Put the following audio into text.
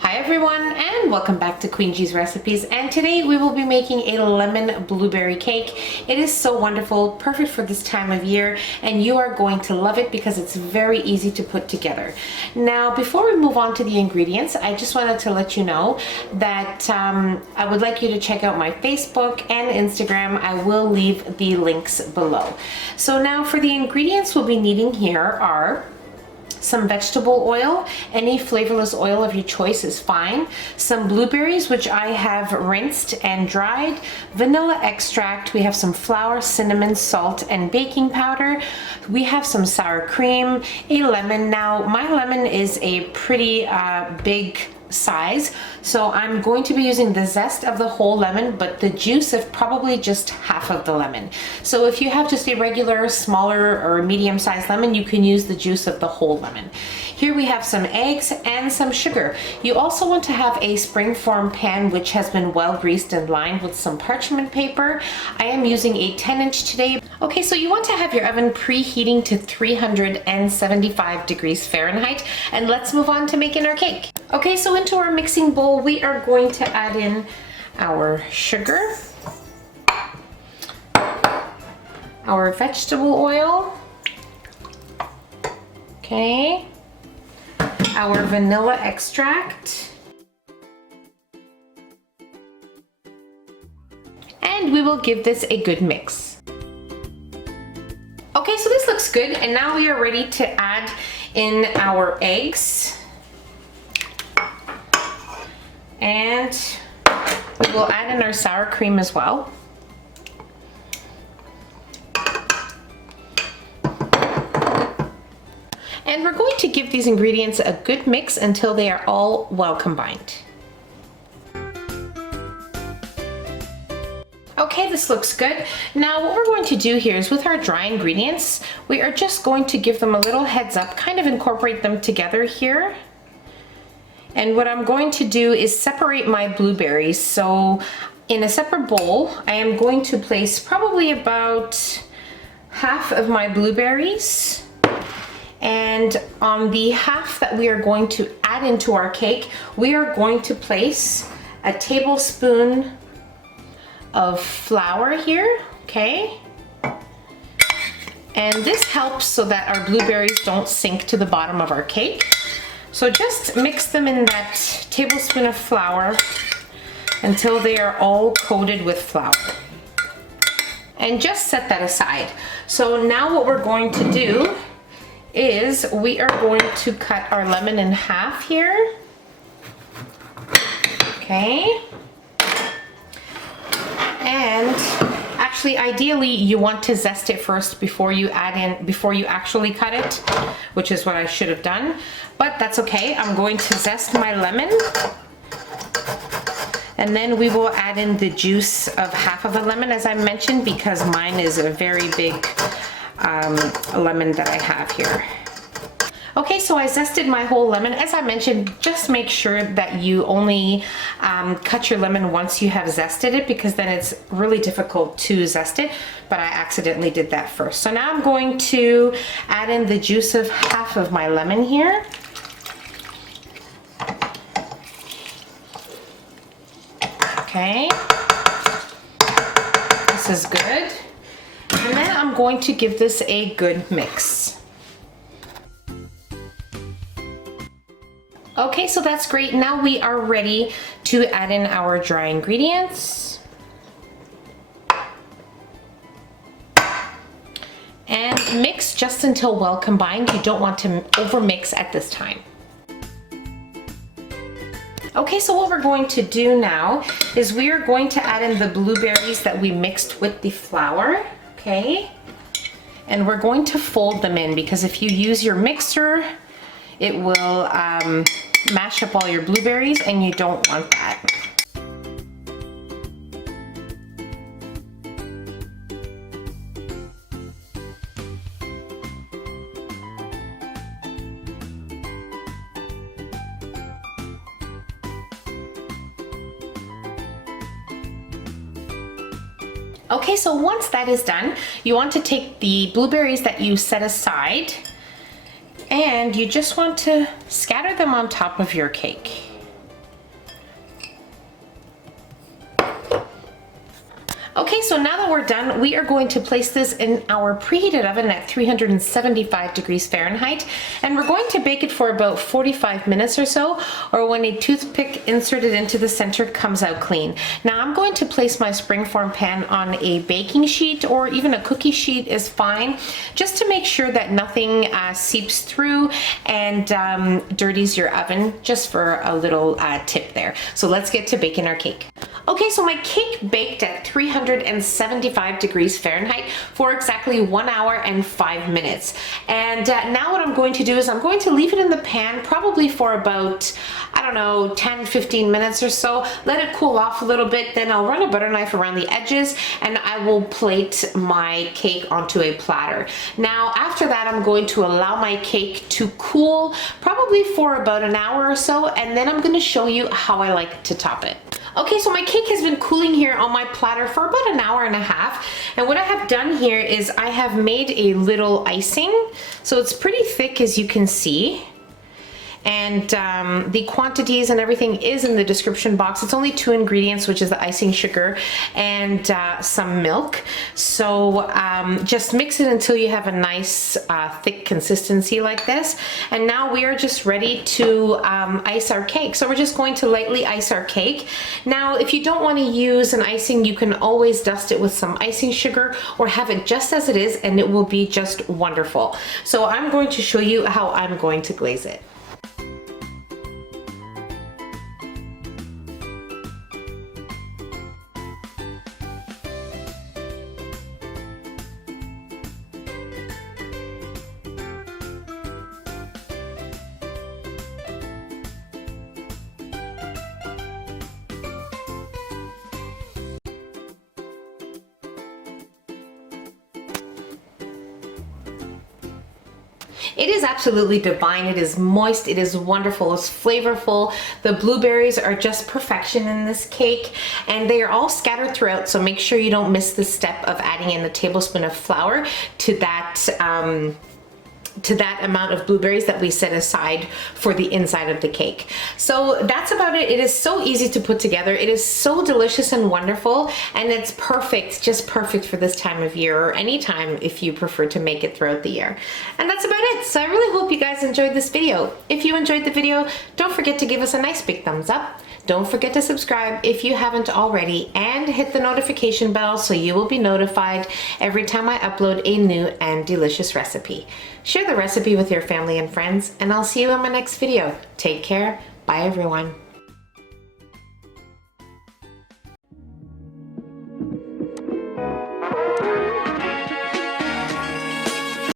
Hi everyone, and welcome back to Queen G's Recipes, and today we will be making a lemon blueberry cake. It is so wonderful, perfect for this time of year, and you are going to love it because it's very easy to put together. Now before we move on to the ingredients, I just wanted to let you know that I would like you to check out my Facebook and Instagram. I will leave the links below. So now for the ingredients we'll be needing here are some vegetable oil, any flavorless oil of your choice is fine, some blueberries which I have rinsed and dried, vanilla extract, we have some flour, cinnamon, salt, and baking powder, we have some sour cream, a lemon. Now my lemon is a pretty big size, so I'm going to be using the zest of the whole lemon, but the juice of probably just half of the lemon. So if you have just a regular smaller or medium-sized lemon, you can use the juice of the whole lemon. Here we have some eggs and some sugar. You also want to have a springform pan which has been well greased and lined with some parchment paper. I am using a 10-inch today. Okay, so you want to have your oven preheating to 375 degrees Fahrenheit, and let's move on to making our cake. Okay, so into our mixing bowl, we are going to add in our sugar, our vegetable oil, okay, our vanilla extract, and we will give this a good mix. Okay, so this looks good, and now we are ready to add in our eggs. And we will add in our sour cream as well. And we're going to give these ingredients a good mix until they are all well combined. Okay, this looks good. Now what we're going to do here is with our dry ingredients, we are just going to give them a little heads up, kind of incorporate them together here. And what I'm going to do is separate my blueberries. So in a separate bowl, I am going to place probably about half of my blueberries. And on the half that we are going to add into our cake, we are going to place a tablespoon of flour here, okay? And this helps so that our blueberries don't sink to the bottom of our cake. So just mix them in that tablespoon of flour until they are all coated with flour. And just set that aside. So now what we're going to do is we are going to cut our lemon in half here. Okay. And actually, ideally, you want to zest it first before you actually cut it, which is what I should have done, but that's okay. I'm going to zest my lemon, and then we will add in the juice of half of a lemon, as I mentioned, because mine is a very big lemon that I have here. Okay, so I zested my whole lemon. As I mentioned, just make sure that you only cut your lemon once you have zested it, because then it's really difficult to zest it, but I accidentally did that first. So now I'm going to add in the juice of half of my lemon here. Okay, this is good. And then I'm going to give this a good mix. Okay, so that's great. Now we are ready to add in our dry ingredients. And mix just until well combined. You don't want to overmix at this time. Okay, so what we're going to do now is we are going to add in the blueberries that we mixed with the flour, okay? And we're going to fold them in, because if you use your mixer, it will mash up all your blueberries, and you don't want that. Okay, so once that is done, you want to take the blueberries that you set aside and you just want to scatter them on top of your cake. Okay, so now that we're done, we are going to place this in our preheated oven at 375 degrees Fahrenheit, and we're going to bake it for about 45 minutes or so, or when a toothpick inserted into the center comes out clean. Now I'm going to place my springform pan on a baking sheet, or even a cookie sheet is fine, just to make sure that nothing seeps through and dirties your oven, just for a little tip there. So let's get to baking our cake. Okay, so my cake baked at 375 degrees Fahrenheit for exactly 1 hour and 5 minutes. And now what I'm going to do is I'm going to leave it in the pan probably for about, I don't know, 10-15 minutes or so. Let it cool off a little bit, then I'll run a butter knife around the edges and I will plate my cake onto a platter. Now after that, I'm going to allow my cake to cool probably for about an hour or so, and then I'm going to show you how I like to top it. Okay, so my cake has been cooling here on my platter for about an hour and a half. And what I have done here is I have made a little icing. So it's pretty thick, as you can see. And the quantities and everything is in the description box. It's only 2 ingredients, which is the icing sugar and some milk. So just mix it until you have a nice thick consistency like this. And now we are just ready to ice our cake. So we're just going to lightly ice our cake. Now, if you don't want to use an icing, you can always dust it with some icing sugar or have it just as it is, and it will be just wonderful. So I'm going to show you how I'm going to glaze it. It is absolutely divine. It is moist, it is wonderful, it's flavorful. The blueberries are just perfection in this cake, and they are all scattered throughout, so make sure you don't miss the step of adding in a tablespoon of flour to that amount of blueberries that we set aside for the inside of the cake. So that's about it. It is so easy to put together. It is so delicious and wonderful, and it's perfect, just perfect for this time of year, or any time if you prefer to make it throughout the year. And that's about it. So I really hope you guys enjoyed this video. If you enjoyed the video, don't forget to give us a nice big thumbs up. Don't forget to subscribe if you haven't already, and hit the notification bell so you will be notified every time I upload a new and delicious recipe. Share the recipe with your family and friends, and I'll see you in my next video. Take care. Bye, everyone.